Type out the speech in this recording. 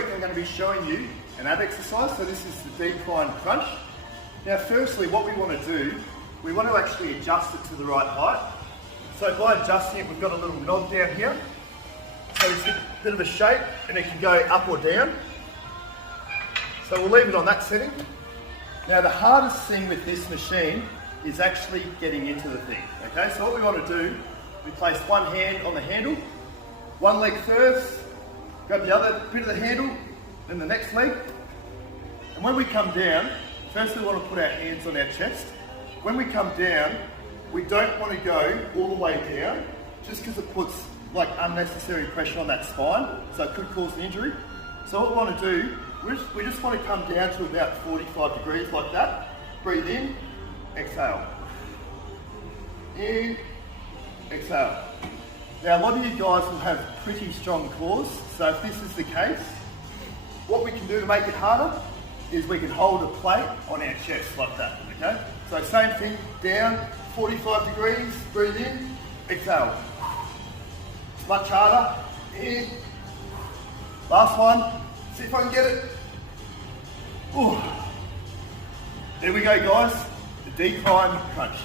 week I'm going to be showing you an ab exercise. So this is the decline crunch. Now firstly, what we want to do, we want to actually adjust it to the right height. So by adjusting it, we've got a little knob down here. So it's a bit of a shape and it can go up or down. So we'll leave it on that setting. Now the hardest thing with this machine is actually getting into the thing. Okay, so what we want to do, we place one hand on the handle, one leg first, grab the other bit of the handle, then the next leg. And when we come down, first we want to put our hands on our chest. When we come down, we don't want to go all the way down, just because it puts like unnecessary pressure on that spine, so it could cause an injury. So what we want to do, we just want to come down to about 45 degrees like that. Breathe in, exhale. In, exhale. Now a lot of you guys will have pretty strong core, so if this is the case, what we can do to make it harder is we can hold a plate on our chest like that, okay? So same thing, down, 45 degrees, breathe in, exhale. It's much harder, in. Last one, see if I can get it. Ooh. There we go guys, the decline crunch.